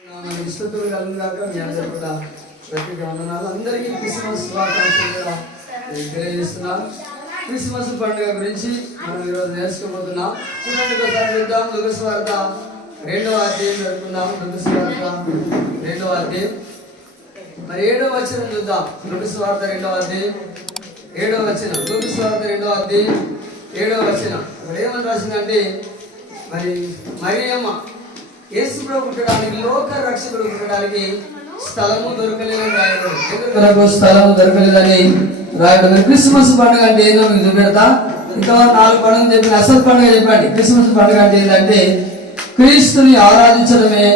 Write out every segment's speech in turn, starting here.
విస్తృతులు కలుగుగాక. మీ అందరూ కూడా ప్రత్యేక వందనాలు. అందరికీ క్రిస్మస్ శుభాకాంక్షలు కూడా తెలియజేస్తున్నాను. క్రిస్మస్ పండుగ గురించి మనం ఈరోజు నేర్చుకోబోతున్నాం. చూడండి, ఒకసారి చూద్దాం. లూకాసు వార్త 2వ అధ్యాయం జరుపుకుందాం. లూకాసు వార్త 2వ అధ్యాయం మరి 7వ వచనం చూద్దాం. లూకాసు వార్త 2వ అధ్యాయం 7వ వచనం. లూకాసు వార్త 2వ అధ్యాయం 7వ వచనం. అక్కడ ఏమని రాసిందంటే, మరి మరియమ్మ యేసు ప్రభు పుట్టడానికి, లోక రక్షకుడు పుట్టడానికి స్థలము దొరకలేదని రాయబడింది. ఎందుకు స్థలము దొరకలేదని రాయబడింది. క్రిస్మస్ పండుగ అంటే ఏందో మీకు చూపెడతా. ఇంకా 4 పండుగలు చెప్పిన అసలు పండుగ చెప్పండి. క్రిస్మస్ పండుగ అంటే ఏంటంటే క్రీస్తుని ఆరాధించడమే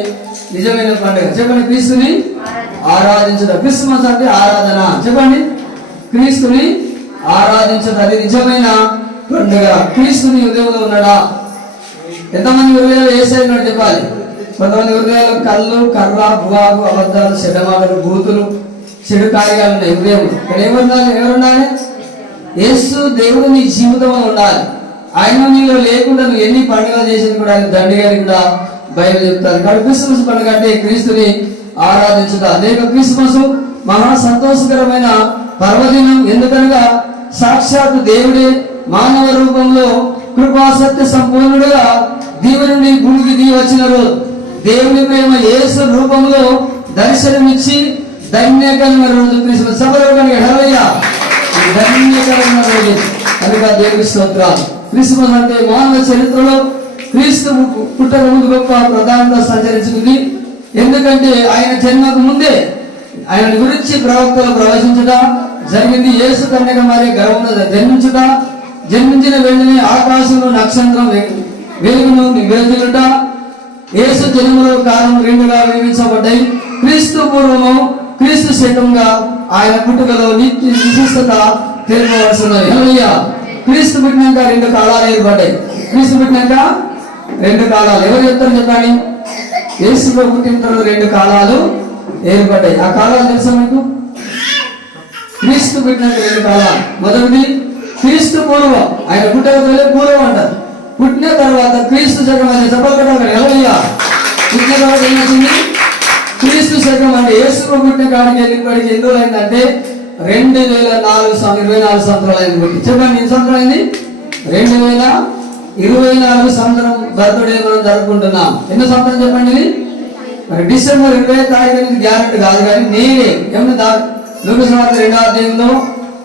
నిజమైన పండుగ. చెప్పండి, క్రీస్తుని ఆరాధించడం. క్రిస్మస్ అంటే ఆరాధన. చెప్పండి, క్రీస్తుని ఆరాధించడం అది నిజమైన పండుగ. క్రీస్తుని హృదయంలో ఉన్నాడా? ఎంతమంది హృదయాలు ఏసైనాడు చెప్పాలి. కొంతమంది హృదయాలు కళ్ళు, కర్ర, భువాగు, అబద్ధాలు, చెడ్డమాటలు, బూతులు, చెడు కార్యాలు ఉన్నాయి హృదయంలో. ఇక్కడ ఎవరుండాలి? యేసు దేవుడు నీ జీవితంలో ఉండాలి. ఆయన నీలో లేకుండా నువ్వు ఎన్ని పండుగలు చేసేది కూడా ఆయన దండిగాని కూడా బైబిల్ చెప్తారు. కాబట్టి క్రిస్మస్ పండుగ అంటే క్రీస్తుని ఆరాధించుట. అనేక క్రిస్మస్ మహా సంతోషకరమైన పర్వదినం. ఎందుకనగా సాక్షాత్ దేవుడే మానవ రూపంలో కృపా సత్య సంపూర్ణుడుగా దీవి నుండి భూమికి దిగి వచ్చిన రోజు. దేవుని ప్రేమ యేసు రూపంలో దర్శనమిచ్చి ధన్యకరమైన రోజు క్రిస్మస్. సభలోకానికి హల్లెలూయా. ధన్యకరమైన రోజు కనుక దేవుని స్తోత్రాలు. క్రిస్మస్ అంటే మానవ చరిత్రలో క్రీస్తు పుట్టక ముందు గొప్ప ప్రధానంగా సంచరించుకుంది. ఎందుకంటే ఆయన జన్మకు ముందే ఆయన గురించి ప్రవక్తలు ప్రవచించడం జరిగింది. యేసు కన్యక మరి గర్భంలో జన్మించిన వెంటనే ఆకాశంలో నక్షత్రం వెలుగును వెలుగులుట. యేసు జన్మలో కాలం 2గా విభజించబడ్డాయి. క్రీస్తు పూర్వము, క్రీస్తు శకంగా ఆయన పుట్టుకలో విశిష్టత తెలుపవలసినది. హల్లెలూయా. క్రీస్తు పుట్టినాక 2 కాలాలు ఏర్పడ్డాయి. క్రీస్తు పుట్టినాక 2 కాలాలు. ఎవరు చెప్తారు చెప్పండి? యేసు పుట్టిన తర్వాత 2 కాలాలు ఏర్పడ్డాయి. ఆ కాలాలు తెలుసా మీకు? క్రీస్తు పుట్టినాక 2 కాలాలు. మొదటిది క్రీస్తు పూర్వం. ఆయన పుట్టక పూర్వం అంటారు. పుట్టిన తర్వాత క్రీస్తు శకం అనే చెప్పగలరు. హల్లెలూయా. పుట్టిన తర్వాత ఏమవుతుంది? క్రీస్తు శకం అంటే యేసు పుట్టిన కాడికి వెళ్ళినప్పటికీ ఎన్ని రోజులు అయిందంటే 2024 సంవత్సరాలు అయింది. పుట్టి చెప్పండి, ఎన్ని సంవత్సరాలు అయింది? 2024 సంవత్సరం బర్త్డే మనం జరుపుకుంటున్నాం. ఎన్నో సంవత్సరం చెప్పండి? మరి డిసెంబర్ 20వ తారీఖు గ్యారెంటీ కాదు, కానీ నేనే ఏమన్నా లూకాసు వార్త 2వ అధ్యాయంలో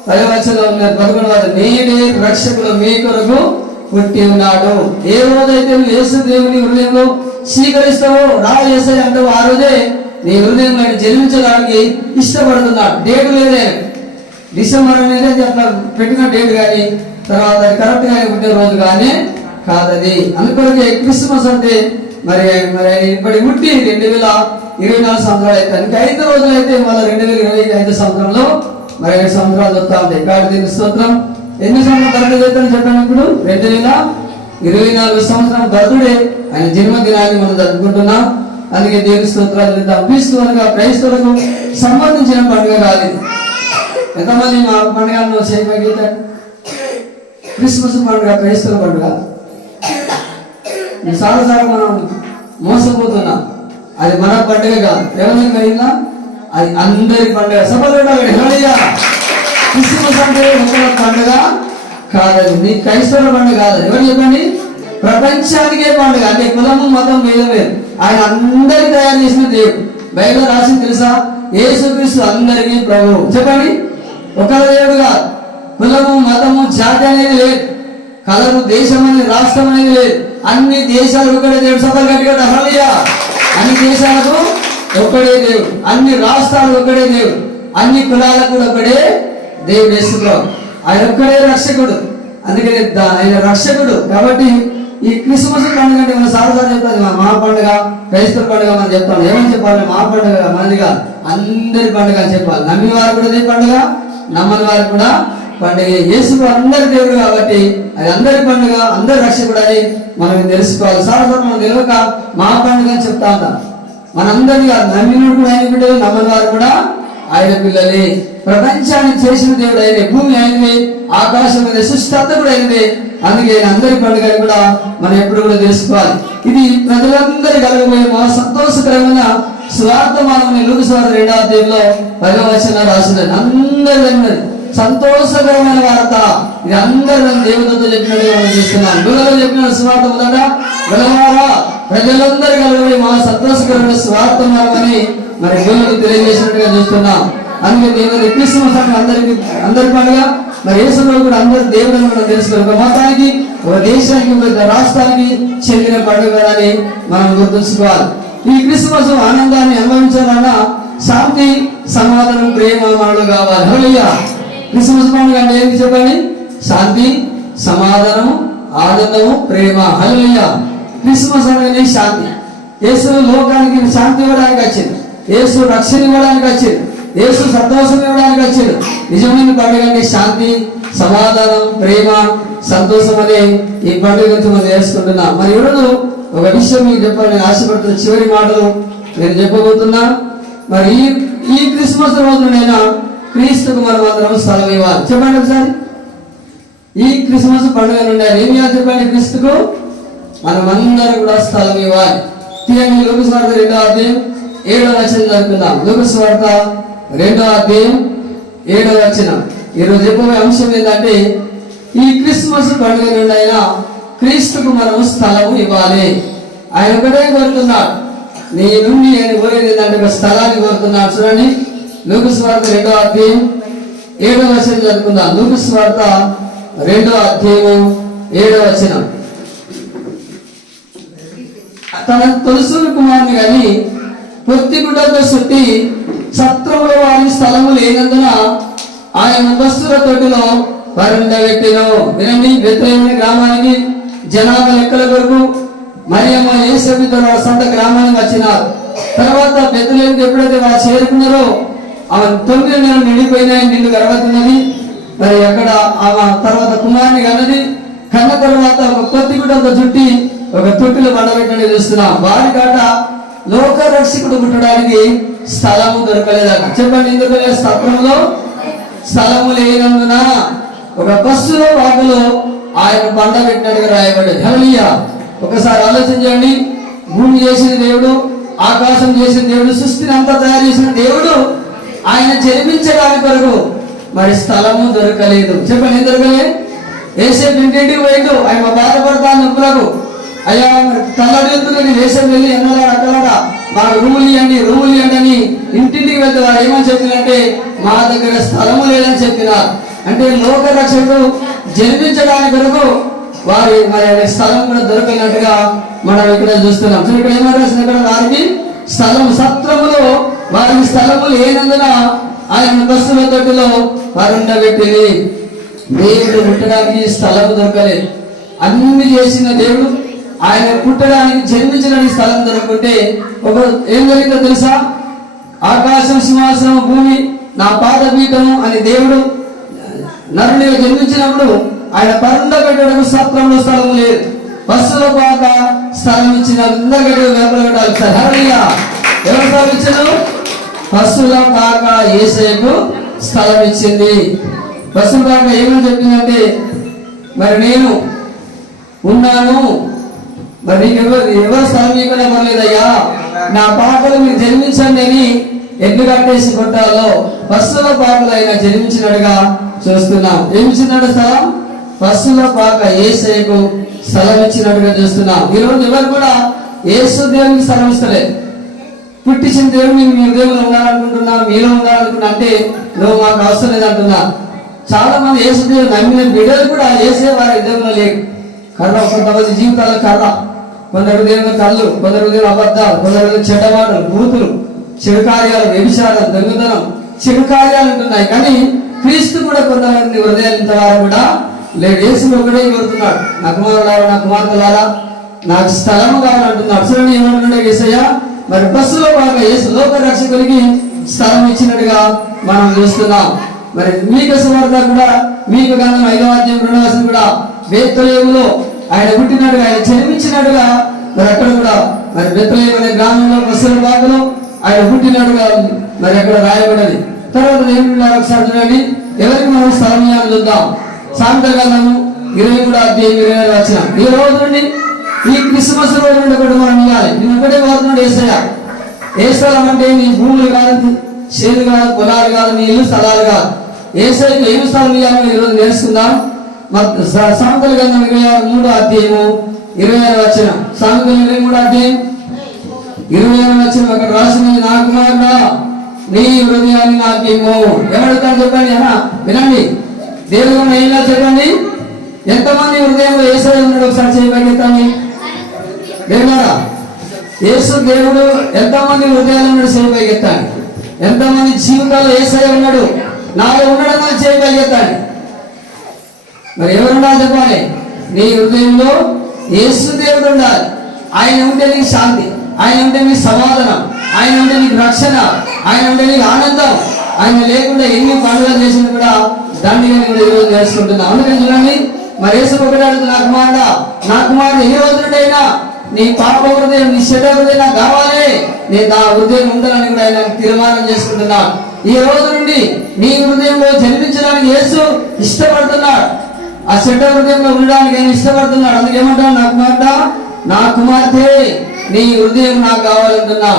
10వ వచనంలో ఉన్నారు. 11వ నేనే రక్షకుడు మీ కొరకు పుట్టి ఉన్నాడు. ఏ రోజైతే నువ్వు యేసు దేవుని హృదయంలో స్వీకరిస్తావో, రా యేసయ్య అంటావు, ఆ రోజే నీ హృదయంలో జన్మించడానికి ఇష్టపడుతున్నాడు. డేట్ లేదే, డిసెంబర్ అనేది అట్లా పెట్టిన డేట్ కానీ తర్వాత కరెక్ట్ గా పుట్టే రోజు కానీ కాదది. అందుకొరకే క్రిస్మస్ అంటే మరి ఇప్పటి పుట్టి 2024 సంవత్సరాలు అయితే, 5 రోజులు అయితే మళ్ళీ 2025 సంవత్సరంలో మరి 7 సంవత్సరాలు వస్తా ఉంటాయి. కాబట్టి దీని స్తోత్రం. ఎన్ని సంవత్సరాలు జరుగుతాయని చెప్పాను ఇప్పుడు? 2024 సంవత్సరం బర్త్డే ఆయన జన్మదినాన్ని మనం జరుపుకుంటున్నాం. అందుకే దేవుని స్తోత్రాలు. క్రీస్తువులుగా క్రైస్తవులకు సంబంధించిన పండుగ కాదు. ఎంతమంది మా పండుగలను చేయగలిగితే క్రిస్మస్ పండుగ క్రైస్తవ పండుగ. సారసారి మనం మోసపోతున్నాం. అది మన పండుగ కాదు. ఎవరికి కలిగినా అది అందరి పండుగ. సభలో క్రిస్మస్ అంటే ఒక పండుగ కాదు, నీ క్రైస్తవుల పండుగ కాదు. ఎవరు చెప్పండి? ప్రపంచానికే పండుగ. అంటే కులము మతం భేదం లేదు. ఆయన అందరికి తయారు చేసిన దేవుడు. బైబిల్ రాసింది తెలుసా? యేసుక్రీస్తు అందరికీ ప్రభువు. చెప్పండి, ఒకరి దేవుడు కాదు. కులము మతము జాతి అనేది లేదు. కలరు దేశం అనేది రాష్ట్రం అనేది లేదు. అన్ని దేశాలు ఒకటే దేవుడు. సభలు గట్టిగా హల్లెలూయా. అన్ని దేశాలకు ఒక్కడే దేవుడు, అన్ని రాష్ట్రాలు ఒకటే దేవుడు, అన్ని కులాలకు కూడా ఒకటే దేవుడు యేసు ప్రభు. ఆయన ఒక్కడే రక్షకుడు. అందుకని ఆయన రక్షకుడు. కాబట్టి ఈ క్రిస్మస్ పండుగ అంటే మన సారసారి చెప్తాను, మా పండుగ క్రైస్తవ పండుగ మనం చెప్తాను. ఏమని చెప్పాలి? మా పండుగ మనదిగా అందరి పండుగ అని చెప్పాలి. నమ్మిన వారు కూడా అదే పండుగ, నమ్మని వారు కూడా పండుగ. యేసు అందరి దేవుడు కాబట్టి అది అందరి పండుగ, అందరి రక్షకుడు అని మనం తెలుసుకోవాలి. సారసారి మనం తెలియక మా పండుగ అని చెప్తా ఉంటాం. మనందరినీ నమ్మిన కూడా ఆయన బిడ్డలు, నమ్మని వారు కూడా ఆయన పిల్లలే. ప్రపంచాన్ని చేసిన దేవుడు ఆయనే, భూమి ఆయనదే, ఆకాశం మీద సృష్టి అంతా కూడా ఆయనదే. అందుకే అందరి పండుగలు కూడా మనం ఎప్పుడు కూడా తెలుసుకోవాలి. ఇది ప్రజలందరి కలగబోయే మా సంతోషకరమైన స్వార్థమానమని లూకా సువార్త 2వ అధ్యాయంలో 10వ వచనం రాసినది. అందరి సంతోషకరమైన వార్త. ఇది అందరూ దేవుడితో చెప్పినట్టుగా మనం చూస్తున్నాం. లూకాలో చెప్పిన స్వార్థ మొదట వెలవారా ప్రజలందరూ కలగబోయే మా సంతోషకరమైన స్వార్థమానమని మరి దేవుడు తెలియజేసినట్టుగా చూస్తున్నాం. అందుకే దేవుడు క్రిస్మస్ అంటే అందరి పండుగ. మరి యేసులో కూడా అందరు దేవుడిని మనం తెలుసుకోవాలి. ఒక మతానికి, ఒక దేశానికి, ఒక రాష్ట్రానికి చెందిన పండుగ అని మనం గుర్తుంచుకోవాలి. ఈ క్రిస్మస్ ఆనందాన్ని అనుభవించాలన్నా శాంతి, సమాధానం, ప్రేమ మనలో కావాలి. హల్లెలూయా. క్రిస్మస్ పండుగ అంటే ఏంటి చెప్పండి? శాంతి, సమాధానము, ఆనందము, ప్రేమ. హల్లెలూయా. క్రిస్మస్ అనేది శాంతి. యేసు లోకానికి శాంతి ఇవ్వడానికి వచ్చింది. యేసు రక్షణ ఇవ్వడానికి వచ్చింది. యేసు సంతోషం ఇవ్వడానికి వచ్చాడు. నిజమైన పండుగ అంటే శాంతి, సమాధానం, ప్రేమ, సంతోషం అనే ఈ పండుగ గురించి మనం నేర్చుకుంటున్నాం. మరి ఈరోజు ఒక విషయం మీకు చెప్పాలని ఆశపడుతున్న చివరి మాటలు నేను చెప్పబోతున్నా. మరి ఈ క్రిస్మస్ రోజునైనా క్రీస్తుకు మనం అందరం స్థలం ఇవ్వాలి. చెప్పండి ఒకసారి. ఈ క్రిస్మస్ పండుగ నుండి ఏమి ఇవ్వాలి చెప్పండి? క్రీస్తుకు మనం అందరం కూడా స్థలం ఇవ్వాలి. తీయండి లూకా సువార్త 2వ అధ్యాయం 7వ వచనం చదువుకుందాం. లూకా సువార్త 2వ అధ్యాయం 7వ వచనం. ఈరోజు చెప్పబోయే అంశం ఏంటంటే ఈ క్రిస్మస్ పండుగ నుండి అయినా క్రీస్తుకు మనము స్థలము ఇవ్వాలి. ఆయన ఒకటే కోరుతున్నాడు. నీ నుండి ఆయన కోరేది ఏంటంటే ఒక స్థలాన్ని కోరుతున్నాడు. చూడండి లూకా సువార్త 2వ అధ్యాయం 7వ వచనం చదువుకుందాం. లూకా సువార్త 2వ అధ్యాయం 7వ వచనం. తన తొలిసూరు కుమారుని కానీ పొత్తి గుడ్డతో చుట్టి సత్రంలో వారి స్థలము లేనందున ఆయన వస్తువుల తోటిలో వరుండబెట్టెను. వినండి, బెత్లెహేము గ్రామానికి జనాభా లెక్కల కొరకు మరియమ్మ యేసబ్బు సొంత గ్రామానికి వచ్చినారు. తర్వాత బెత్లెహేముకి ఎప్పుడైతే వారు చేరుకున్నారో ఆమె 9 నెలలు నిండిపోయినాయి, నిండు గర్భవతున్నది. మరి అక్కడ ఆమె తర్వాత కుమారుని కన్నది. కన్న తర్వాత ఒక పొత్తి గుడ్డతో చుట్టి ఒక తొట్టిలో పండబెట్టని చూస్తున్నాం. వారి కాట లోక రక్షకుడు పుట్టడానికి స్థలము దొరకలేదట. చెప్పండి, ఎందుకు సత్రంలో స్థలము లేనందున ఒక బస్సులో వాకులో ఆయన పండబెట్టినట్టుగా రాయబడ్డది. హల్లెలూయా. ఒకసారి ఆలోచించండి. భూమి చేసిన దేవుడు, ఆకాశం చేసిన దేవుడు, సృష్టిని అంతా తయారు చేసిన దేవుడు ఆయన జన్మించడానికి కొరకు మరి స్థలము దొరకలేదు. చెప్పండి, ఏం దొరకలేదు? యేసేపు ఇంటింటికి పోయిండు. ఆయన బాధపడతాను నొప్పులకు. అయ్యా తల్లడిల్లుతున్నది దేశం వెళ్ళి ఎన్నలాడు అక్కలాడా మాకు రూములు ఇవ్వండి అని ఇంటింటికి వెళ్తే వారు ఏమని చెప్పినంటే మా దగ్గర స్థలము లేదని చెప్పినారు. అంటే లోక రక్షకుడు జన్మించడానికి కొరకు వారి మరి స్థలం కూడా దొరకనట్టుగా మనం ఇక్కడ చూస్తున్నాం. సో ఇక్కడ ఏమో రాసిన ఇక్కడ వారికి స్థలం సత్రములో వారికి స్థలము లేనందున ఆయన బస్సుల తోటిలో వారు ఉండబెట్టింది. దేవుడు పుట్టడానికి స్థలము దొరకలేదు. అన్ని చేసిన దేవుడు ఆయన పుట్టడానికి జన్మించడానికి స్థలం దొరకకుంటే ఒక ఏం జరిగిందో తెలుసా? ఆకాశం, సింహాసనం, భూమి నా పాదపీఠము అని దేవుడు నరునిగా జన్మించినప్పుడు ఆయన పరుండబెట్టడానికి సత్రంలో స్థలం లేదు. బస్సుల పాక స్థలం ఇచ్చిన అందరికీ వెంబడబెట్టాలి సార్. హల్లెలూయా. ఎవరు స్థలం ఇచ్చారు? బస్సుల పాక యేసేపు స్థలం ఇచ్చింది. బస్సుల పాక ఏమని చెప్పిందంటే మరి నేను ఉన్నాను, మరి ఎవరు స్థలం ఇవ్వకుండా పర్లేదయ్యా, నా పాకలు మీరు జన్మించండి అని ఎడ్లు కట్టేసి కొట్టాలో బస్సుల పాకలు ఆయన జన్మించినట్టుగా చూస్తున్నాం. ఏమిచ్చినాడు స్థలం? బస్సుల పాక యేసేకు స్థలం ఇచ్చినట్టుగా చూస్తున్నాం. ఈరోజు ఎవరు కూడా యేసు దేవునికి స్థలం ఇస్తలేదు. పుట్టించిన దేవుని మీ దేవుడు ఉండాలనుకుంటున్నా, మీలో ఉండాలనుకున్నా అంటే నువ్వు మాకు అవసరం లేదంటున్నా. చాలా మంది యేసు దేవుడు నమ్మిన బిడ్డలు కూడా యేసే వారి దేవుడు లేవు. కర్ర, కొంతమంది జీవితాల కర్ర, కొందరు దేవుని కళ్ళు, కొందరు దేవుని అబద్ధాలు, కొందరు చెడ్డ మాటలు, బూతులు, చెడు కార్యాలు, వ్యభిచారం, దొంగతనం, చెడు కార్యాలు ఉంటున్నాయి. కానీ క్రీస్తు కూడా కొంతమంది హృదయాలు ఇంతవారు కూడా లేదు. యేసు ఒకటే కోరుతున్నాడు, నా కుమారులారా, నా కుమార్తెలారా నాకు స్థలము కావాలంటున్నాడు. చూడండి ఏమంటున్నాడు యేసయ్య. మరి బస్సులో బాగా యేసు లోక రక్షకునికి స్థలం ఇచ్చినట్టుగా మనం చూస్తున్నాం. మరి మీకా సువార్త కూడా, మీకా గ్రంథం 5వ అధ్యాయం 2వ వచనం కూడా బెత్లెహేములో ఆయన పుట్టినట్టుగా, ఆయన జన్మించినట్టుగా మరి అక్కడ కూడా మరి బెత్లెహేము అనే గ్రామంలో బస్సుల బాగులో ఆయన పుట్టినట్టుగా మరి అక్కడ రాయబడింది. తర్వాత ఏమిటి ఒకసారి చూడండి, ఎవరికి మనం స్థలం ఇవ్వాలని చూద్దాం. సామెతల గ్రంథము 23వ అధ్యాయం 20వ వచనం. ఈ రోజు నుండి ఈ క్రిస్మస్ రోజు నుండి కూడా మనం ఇవ్వాలి. నేను ఒకటే కోరుతున్నాడు యేసయ్య. ఏ స్థలం అంటే నీ భూములు కాదు, చేను కాదు, పొలాలు కాదు, నీ ఇల్లు స్థలాలు కాదు. యేసయ్యకు ఏమి స్థలం ఇవ్వాలో ఈరోజు నేర్చుకుందాం. సామెతల గ్రంథం 23వ అధ్యాయము 26వ వచనం. సామెతలు 23వ అధ్యాయం 26వ వచనం అక్కడ రాసినది, నా కుమారుడా నీ హృదయాన్ని నాకేమో. ఏమడుగుతాను చెప్పండి అన్న, వినండి. దేవుడు ఏలా చెప్పండి. ఎంతమంది హృదయంలో యేసయ్య ఉన్నాడు ఒకసారి చేయగలుగుతాను. దేవుడా యేసు దేవుడు ఎంతమంది హృదయాలు ఉన్నాడు చేయగలుగుతాను. ఎంతమంది జీవితాల్లో యేసయ్య ఉన్నాడు నాలో ఉండడం చేయగలుగుతాను. మరి ఎవరున్నా చెప్పాలి. నీ హృదయంలో యేసు దేవుడు ఉండాలి. ఆయన ఉంటే నీకు శాంతి, ఆయన ఉంటే నీకు సమాధానం, ఆయన ఉంటే నీకు రక్షణ, ఆయన ఉంటే నీకు ఆనందం. ఆయన లేకుండా ఎన్ని పండుగలు చేసినా కూడా దండిగా కూడా ఈరోజు నేర్చుకుంటున్నాం. అందుకని చూడండి, మరి యేసు ఒకటి అడుగుతుంది, నా కుమారుడు ఏ రోజు నుండైనా నీ పాప హృదయం, నీ చెడ్డ హృదయం నాకు కావాలి, నేను నా హృదయం ఉండాలని కూడా ఆయన తీర్మానం చేసుకుంటున్నా. ఈ రోజు నుండి నీ హృదయంలో జన్మించడానికి యేసు ఇష్టపడుతున్నాడు. ఆ చెడ్డ హృదయంలో ఉండడానికి ఆయన ఇష్టపడుతున్నాడు. అందుకే ఏమంటాడు, నా కుమార్తె నీ హృదయం నాకు కావాలంటున్నా.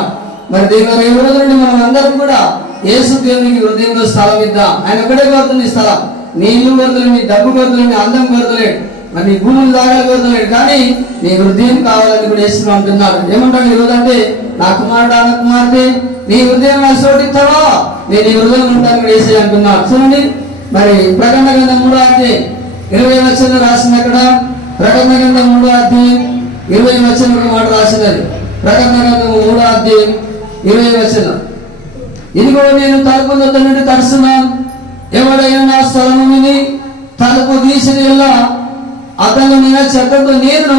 మరి దేవుడు ఈ రోజు నుండి మనం అందరం కూడా యేసు దేవునికి హృదయంలో స్థలం ఇద్దాం. ఆయన ఒకటే కోరుతుంది స్థలం. నీ ఇల్లు కోరుతలేడు, నీ డబ్బు కోరుతలేడు, నీ అందం కోరుతలేడు, మరి నీ భూములు దాగాలు కోరుతలేడు, కానీ నీ హృదయం కావాలని కూడా యేసు అంటున్నాడు. ఏమంటాడు ఈరోజు అంటే, నా కుమారుడు నా కుమార్తె నీ హృదయం నాకు చోటిస్తావా, నేను నీ హృదయం ఉంటాను కూడా యేసు అంటున్నాడు. చూడండి, మరి ప్రకటన గ్రంథం 3వ అధ్యాయం 20వ వచనం రాసింది. అక్కడ ప్రకటన గ్రంథం 3వ అధ్యాయం 20వ వచనం ఒక మాట రాసినది. ప్రకటన గ్రంథం 3వ అధ్యాయం 20వ వచనం, ఇదిగో నేను తలుపు వద్ద నుండి తరుస్తున్నాను, ఎవడైనా నా స్థలము విని తలుపు తీసిన ఎలా అతను నేను చెత్తతో నేను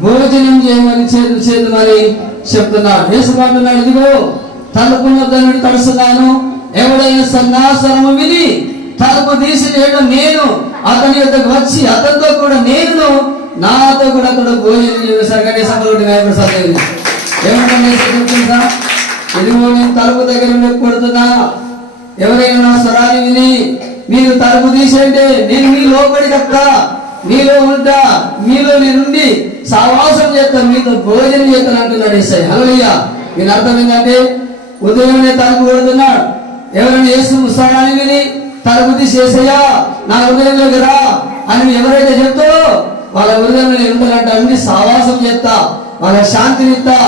భోజనం చేయమని చేదు మరి చెప్తున్నాడు. వేసుకుంటున్నాడు, ఇదిగో తలుపు వద్ద నుండి తరుస్తున్నాను, ఎవడైనా నా స్థలము విని తలుపు తీసిన నేను అతని యొద్దకు వచ్చి అతనితో కూడా నేను నాతో కూడా అతడు భోజనం చేసరిగా సమరుడు ఏమంటా, ఇదిగో నేను తలుపు దగ్గర కొడుతున్నా, ఎవరైనా నా స్వరాన్ని విని మీరు తలుపు తీసేంటే నేను మీ లోపలికి వస్తా, మీలో ఉంటా, మీలో నేనుండి సహవాసం చేస్తాను, మీతో భోజనం చేస్తాను అంటున్నాడు యేసయ్య. హల్లెలూయా. దీని అర్థం ఏంటంటే, ఉదయమే తలుపు కొడుతున్నాడు, ఎవరైనా యేసు స్వరాన్ని విని తలుపు తీసేసయ్యా నా హృదయంలోకి రా అని ఎవరైతే చెప్తారో వాళ్ళ హృదయంలో నేను ఉంటానంట, అన్ని సహవాసం చేస్తా, వాళ్ళ శాంతినిస్తా,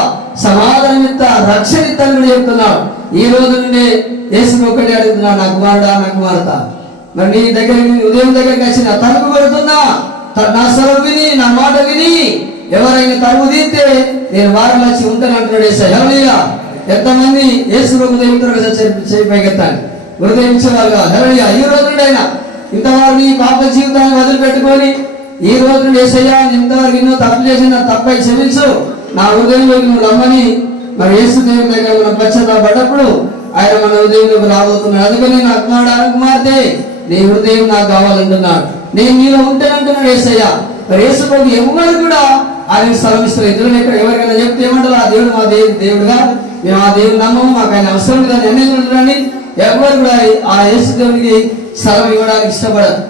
సమాధానం ఇస్తా, రక్షణ ఇస్తా అని కూడా చెప్తున్నాడు. ఈ రోజు నుండి యేసుని ఒకటి అడుగుతున్నా, నా కుమారుడా నా కుమార్తె, మరి నీ దగ్గరికి ఉదయం దగ్గరికి వచ్చిన తలుపు కొడుతున్నా, నా స్వరం విని నా మాట విని ఎవరైనా తలుపు తీస్తే నేను వారం వచ్చి ఉంటాను అంటున్నాడు యేసయ్య. హల్లెలూయా. ఎంతమంది యేసు ఉదయం పైకెత్తాను హృదయం ఇచ్చేవాళ్ళు. హల్లెలూయా. ఈ రోజు నుండి అయినా ఇంతవరకు నీ పాప జీవితాన్ని వదిలిపెట్టుకొని ఈ రోజు నుండి యేసయ్యా ఇంతవరకు ఎన్నో తప్పు చేసిన తప్పై క్షమించు, నా హృదయంలోకి నువ్వు రమ్మని మరి యేసు దేవుని దగ్గర మనం పశ్చాత్తాపడ్డప్పుడు ఆయన మన హృదయంలోకి రాబోతున్నాడు. అందుకని నా కుమార్తె నీ హృదయం నాకు కావాలంటున్నాడు, నేను నీలో ఉంటానంటున్నాడు యేసయ్య. మరి యేసు ప్రభు ఎవరు కూడా ఆయన స్థలం ఇస్తారు. ఇద్దరు ఎక్కడ ఎవరికైనా చెప్తే ఏమంటారు, ఆ దేవుడు మా దేవుడుగా మేము ఆ దేవుడు నమ్మము, మాకు ఆయన అవసరం లేదని ఎన్నించుకుంటున్నాండి. ఎవరు కూడా ఆ యేసు దేవునికి స్థలం ఇవ్వడానికి ఇష్టపడరు.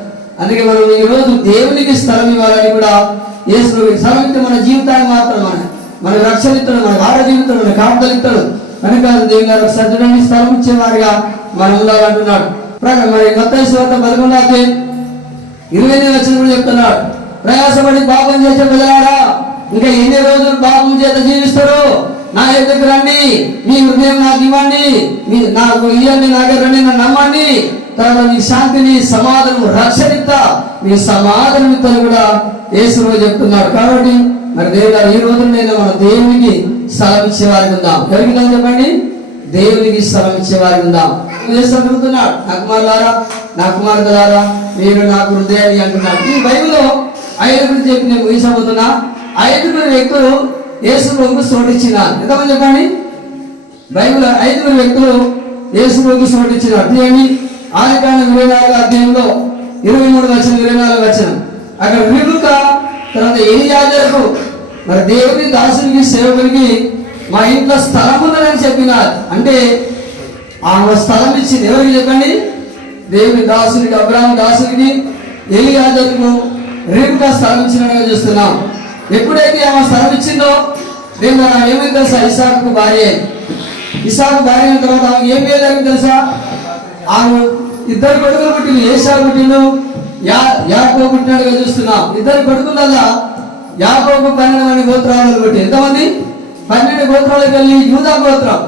అందుకే మనం ఈ రోజు దేవునికి స్థలం ఇవ్వాలని కూడా యేసు ప్రభుకి స్థలం ఇస్తే మన జీవితాన్ని మాత్రం మన రక్షణ ఇస్తాడు, మనకు ఆరోగ్యం ఇస్తాడు, మన కాపుదలు ఇస్తాడు. కనుక దేవుని గారు ఒకసారి చూడండి, స్థలం ఇచ్చేవారిగా మనం ఉండాలంటున్నాడు. మరి మత్తయి సువార్త 11వ అధ్యాయం 28వ వచనం కూడా చెప్తున్నాడు, ప్రయాసపడి పాపం చేసే ప్రజలారా ఇంకా ఎన్ని రోజులు పాపం చేత జీవిస్తారో నా ఎదుగు రండి, మీ హృదయం నాకు ఇవ్వండి, నాకు ఇవ్వండి, నా దగ్గర రండి, నన్ను నమ్మండి, తర్వాత మీ శాంతిని సమాధానం రక్షణిస్తా, మీ సమాధానం కూడా యేసు చెప్తున్నాడు. కాబట్టి మరి దేవుడు ఈ రోజునైనా మనం దేవునికి స్థలం ఇచ్చేవారికి ఉందాం. ఎవరికి చెప్పండి, దేవునికి స్థలం ఇచ్చేవారికి ఉందాం. అడుగుతున్నాడు, నా కుమారులారా నా కుమార్తెలారా మీరు నాకు హృదయాన్ని అంటున్నాడు. ఈ బైబిల్లో 5 చెప్పి నేను ముగిసబోతున్నా. 5 వ్యక్తులు యేసు ప్రభువుకు చోటిచ్చినారు. ఎంతమంది చెప్పండి, బైబిల్ 5 వ్యక్తులు యేసు ప్రభువుకు చోటిచ్చినారు. తీయండి, ఆదికాండం 24వ అధ్యాయంలో 23వ వచనం 24వ వచనం. అక్కడ రిబెకా తర్వాత ఎలియాజరుకు మరి దేవుని దాసునికి సేవకునికి మా ఇంట్లో స్థలం ఉన్నదని చెప్పినారు. అంటే ఆమె స్థలం ఇచ్చింది ఎవరికి చెప్పండి, దేవుని దాసునికి అబ్రాహాము దాసునికి ఎలియాజరుకు రిబెకా స్థలం ఇచ్చినట్టుగా చూస్తున్నాం. ఎప్పుడైతే ఆమె స్థలం ఇచ్చిందో నేను ఏమైంది తెలుసా, ఇసాకు భార్య అయిన తర్వాత ఆమె ఏం జరిగింది తెలుసా, ఆమె ఇద్దరు కొడుకులు పుట్టింది, ఏసావు పుట్టిండు, యాకోబు పుట్టినట్టుగా చూస్తున్నాం. ఇద్దరు కొడుకులల్లా యాకోబు 12 మంది గోత్రాలు పుట్టి ఎంతమంది 12 గోత్రాలకు వెళ్ళి యూదా గోత్రం,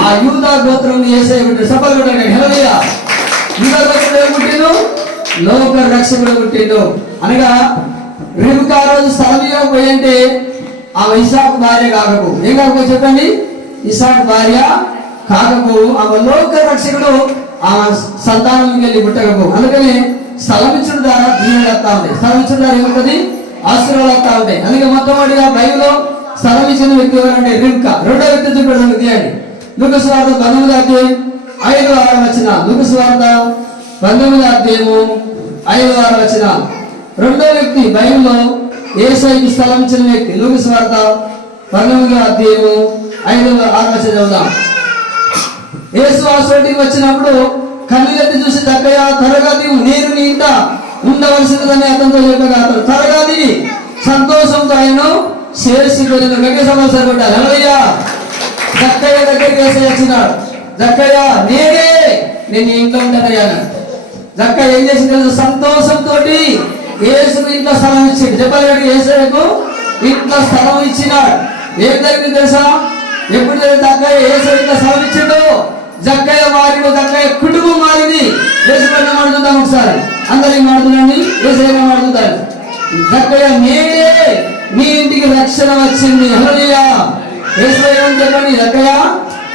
ఆ యూదా గోత్రం యేసయ్య పుట్టిండు. సఫల్ కొట్టాడు హల్లెలూయా. యూదా గోత్రం పుట్టిండు, లోక రక్షకుడు పుట్టిండు. అనగా రిబ్కా రోజు స్థలం పోయంటే ఆమె ఇసాకు భార్య కాకపో, ఏం కాకపో చెప్పండి, ఇసాకు భార్య కాకపో, ఆమె లోక రక్షకుడు ఆమె సంతానం వెళ్ళి పుట్టకపో. అందుకని స్థలం ఇచ్చిన ద్వారా దీవెనలు వస్తా ఉంటాయి, స్థలం ఇచ్చిన ద్వారా ఏముంటది, ఆశీర్వాదాలు వస్తా ఉంటాయి. అందుకే మొట్టమొదటిగా బైబిల్లో స్థలం ఇచ్చిన వ్యక్తి ఎవరంటే రిబ్కా. రెండో వ్యక్తి చూపెడతాం తీయండి, లూకాసు వార్త 19వ అధ్యాయం 5-6 వచనాలు. లూకాసు వార్త 19వ అధ్యాయము 5-6 వచనాలు. రెండో వ్యక్తి బైబిల్లో యేసయ్యకి స్థలం ఇచ్చిన వ్యక్తి లూకాసు వార్త 19వ అధ్యాయము 5-6 వచనం చదువుదాం. యేసు ఆ చోటికి వచ్చినప్పుడు కన్నులెత్తి చూసి దగ్గర త్వరగా దిగు, నేను నీ ఇంట ఉండవలసినదని అతనితో చెప్పగా అతను త్వరగా దిగి సంతోషంతో ఆయన చేర్చుకొని గట్టి సమస్య కొట్టాలి. హల్లెలూయా. జక్కయ్య దగ్గరికి యేసయ్య వచ్చినాడు. జక్కయ్య నేనే నేను నీ ఇంట్లో ఉంటానయ్యా. జక్కయ్య ఏం చేసింది తెలుసు, సంతోషంతో యేసుకు ఇంట్లో స్థలం ఇచ్చిండు. చెప్పాలి, యేసయ్యకు ఇంట్లో స్థలం ఇచ్చినాడు. ఏం జరిగింది తెలుసా, ఎప్పుడు జక్కయ్య యేసయ్య ఇంట్లో స్థలం ఇచ్చిండు, జక్కయ్య మారిడు, జక్కయ్య కుటుంబం మారింది. యేసు పైన మాడుతుందాం ఒకసారి, అందరికి మాడుతుందండి, యేసయ్య మాడుతుంటారు. జక్కయ్య నేడే మీ ఇంటికి రక్షణ వచ్చింది. హల్లెలూయా. యేసయ్య చెప్పండి, జక్కయ్య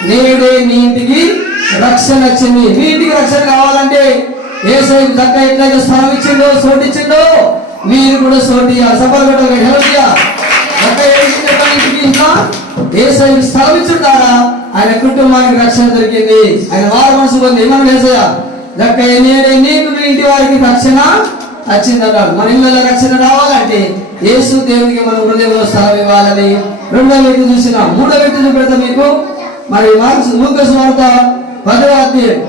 నేడే మీ ఇంటికి రక్షణ వచ్చింది. మీ ఇంటికి రక్షణ కావాలంటే యేసయ్య జక్కయ్య ఎట్లయితే స్థలం ఇచ్చిండో, చోటు ఇచ్చిండో, మీరు కూడా చోటు ఇవ్వాలి. సఫల్ కొట్టాలి. హల్లెలూయా. జక్కయ్య ఇంటికి ఇంకా యేసయ్య స్థలం ఇచ్చుంటారా ఆయన కుటుంబానికి రక్షణ దొరికింది. ఆయన వారు మనసు పొంది ఏమన్నా యేసయ్య జక్కయ్య నేడే నీకు మీ ఇంటి వారికి రక్షణ వచ్చిందన్నాడు. మన ఇళ్ళలో రక్షణ రావాలంటే యేసు దేవునికి మన హృదయంలో స్థలం ఇవ్వాలని రెండో వ్యక్తి చూసినాం. మూడో వ్యక్తి చూపెడతా మీకు. మరి లూకాసు వార్త 10వ అధ్యాయం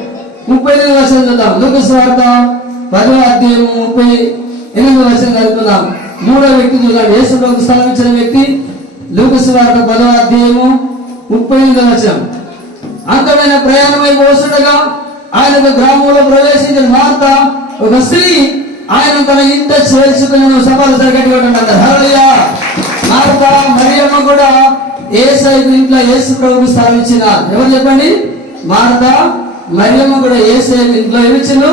38వ వచనం చూద్దాం. లూకాసు వార్త 10వ అధ్యాయం 38వ వచనం చదువుతున్నాం. మూడో వ్యక్తి చూద్దాం, యేసులోకి స్థలం ఇచ్చిన వ్యక్తి. లూకాసు వార్త 10వ అధ్యాయము 38వ వచనం. అంతమైన ప్రయాణమై పోస్తుండగా ఆయన ఒక గ్రామంలో ప్రవేశించిన మార్త ఒక స్త్రీ ఆయన తన ఇంట చేర్చుకుని సభలు జరగట్టుకుంటున్నారు. హల్లెలూయా. మార్త మరియమ్మ కూడా యేసయ్య ఇంట్లో యేసు ప్రభువుకు స్థలం ఇచ్చినారు. ఎవరు చెప్పండి, మార్త మరియమ్మ కూడా యేసయ్య ఇంట్లో ఏమిచ్చిండు,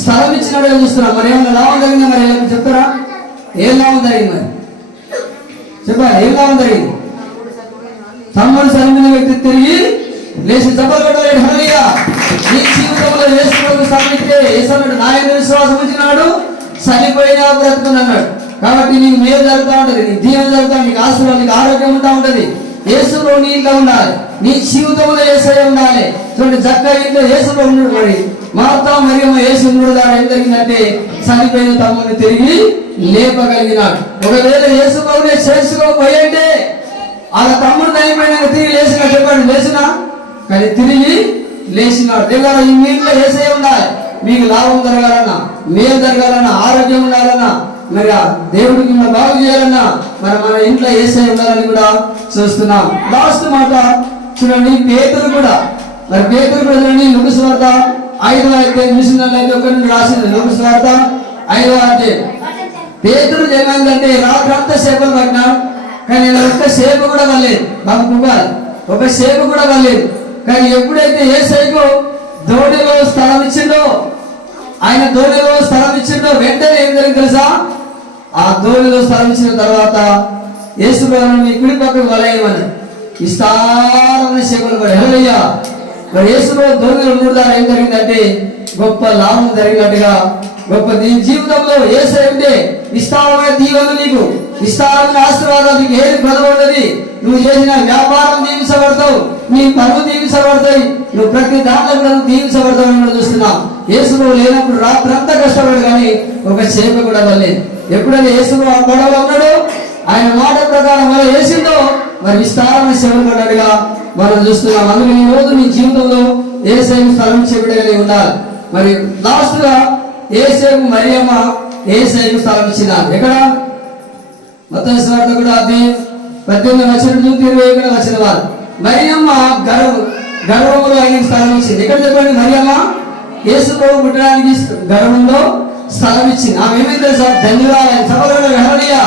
స్థలం ఇచ్చినట్టుగా చూస్తున్నాం. మరి ఏమన్నా లాభం జరిగిందా, మరి చెప్తారా, ఏం లాభం జరిగింది, మరి చెప్పాలి, ఏం లాభం జరిగింది. తమ్ముడు చనిపోయిన వ్యక్తి తిరిగి లేచి దెబ్బలు కొట్టలేడు. హల్లెలూయా. నీ జీవితంలో యేసు ప్రభువుకు స్థలం ఇస్తే యేసన్నాడు, నా యందు విశ్వాసం ఉంచినాడు చనిపోయినా బ్రతుకున్నాడు. కాబట్టి నీకు మేలు జరుగుతూ ఉంటది, నీకు దీవెన జరుగుతా, నీకు ఆశీర్వాదం, నీకు ఆరోగ్యం ఉంటా ఉంటది. యేసులో నీ ఇంట్లో ఉండాలి, నీ జీవితంలో యేసయ్య ఉండాలి. చూడండి, జక్కయ్య ఇంట్లో యేసులో ఉన్నాడు. మరి మార్త మరియమ్మ యేసు ఉన్నాడు ద్వారా ఏం జరిగిందంటే చనిపోయిన తమ్ముడిని తిరిగి లేపగలిగినాడు. ఒకవేళ యేసు ప్రభువునే చేసుకోపోయంటే వాళ్ళ తమ్ముడు చనిపోయినాక తిరిగి లేచినా, చెప్పండి లేచినా, కానీ తిరిగి లేచినాడు. దేవుడా, ఈ మీ ఇంట్లో యేసయ్య ఉండాలి. మీకు లాభం జరగాలన్నా, మేలు జరగాలన్నా, ఆరోగ్యం ఉండాలన్నా, మరి ఆ దేవుడికి మనం బాగు చేయాలన్నా మరి మన ఇంట్లో యేసయ్య ఉండాలని కూడా చూస్తున్నాం. లాస్ట్ మాట చూడండి, పేతురు కూడా, మరి పేతురు కూడా చూడండి, లూకాసు వార్త 5వ అధ్యాయం చూసినట్లయితే ఒక నుండి రాసింది. లూకాసు వార్త 5వ అధ్యాయం. పేతురు ఏమైందంటే రాత్రంతా చేపలు పట్టినాడు, కానీ ఒక్క చేప కూడా పడలేదు. బాబు కుమార్ ఒక చేప కూడా పడలేదు. కానీ ఎప్పుడైతే యేసయ్యకు దోణిలో స్థలం ఇచ్చిండో, ఆయన దోణిలో స్థలం ఇచ్చిండో, వెంటనే ఏం జరిగింది తెలుసా, ఆ దోణిలో స్థలం ఇచ్చిన తర్వాత యేసు ప్రభువుని కుడి పక్కకు వలయమని విస్తారమైన చేపలు పడి. హల్లెలూయా. మరి యేసు ప్రభు దోణిలో ఉండడం ద్వారా ఏం జరిగిందంటే గొప్ప లాభం జరిగినట్టుగా, గొప్ప నీ జీవితంలో యేసయ్య ఉంటే విస్తారమైన దీవెనలు, నీకు విస్తారమైన ఆశీర్వాదాలు, నీకు ఏది కొదవడది. నువ్వు చేసిన వ్యాపారం దీవించబడతావు, నీ పనులు దీవించబడతాయి, నువ్వు ప్రతి దాంట్లో కూడా దీవించబడతావు అని చూస్తున్నావు. యేసు లేనప్పుడు రాత్రంతా కష్టపడు, కానీ ఒక చేప కూడా వల్లేదు. ఎప్పుడైతే యేసు ఆ గొడవలో ఉన్నాడో, ఆయన మాట ప్రకారం మనం వేసిందో, మరి విస్తారమైన సేవలు పడ్డట్టుగా మనం చూస్తున్నాం. అందుకే ఈ రోజు నీ జీవితంలో యేసయ్యకు స్థలం చెప్పడమే ఉండాలి. మరి లాస్ట్ గా యేసయ్యకు మరియమ్మ యేసయ్యకు స్థలం ఇచ్చినారు. ఎక్కడ మత్తయి సువార్త కూడా 18 వచ్చిన వారు మరియమ్మ గర్భంలో ఆయనకి స్థలం ఇచ్చింది. ఎక్కడ చెప్పండి? మరియమ్మ యేసు ప్రభు పుట్టడానికి గర్భంలో స్థలం ఇచ్చింది. ఆమె ఏమైంది సార్? ధన్యురాలైంది. సహోదరుడు హల్లెలూయా.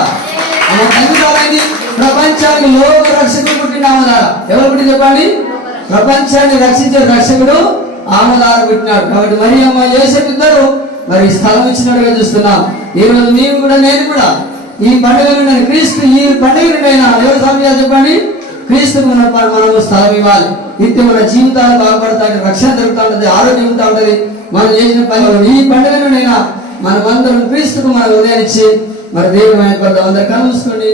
ఆమె ధన్యురాలైంది. ప్రపంచానికి లోక రక్షకుడు పుట్టిన ఆమె ద్వారా. ఎవరు పుట్టి చెప్పండి? ప్రపంచాన్ని రక్షించే రక్షకుడు ఆమె ద్వారా పుట్టినాడు. కాబట్టి మరియమ్మ యేసు ఇద్దరు మరి స్థలం ఇచ్చినట్టుగా చూస్తున్నాం. ఈ రోజు నేను కూడా ఈ పండుగను నేను క్రీస్తు ఈ పండుగనైనా ఎవరు సమయాలు చెప్పండి? క్రీస్తుకు మనము స్థలం ఇవ్వాలి. నిత్యం మన జీవితాలు బాగుపడతాయి, రక్షణ జరుగుతూ ఉంటుంది, ఆరోగ్యం ఉంటా ఉంటుంది. మనం చేసిన పనులు ఈ పండుగనైనా మనమందరం క్రీస్తుకు మన ఉదయాన్నిచ్చి మరి దేవుడు అందరూ కలుసుకోండి.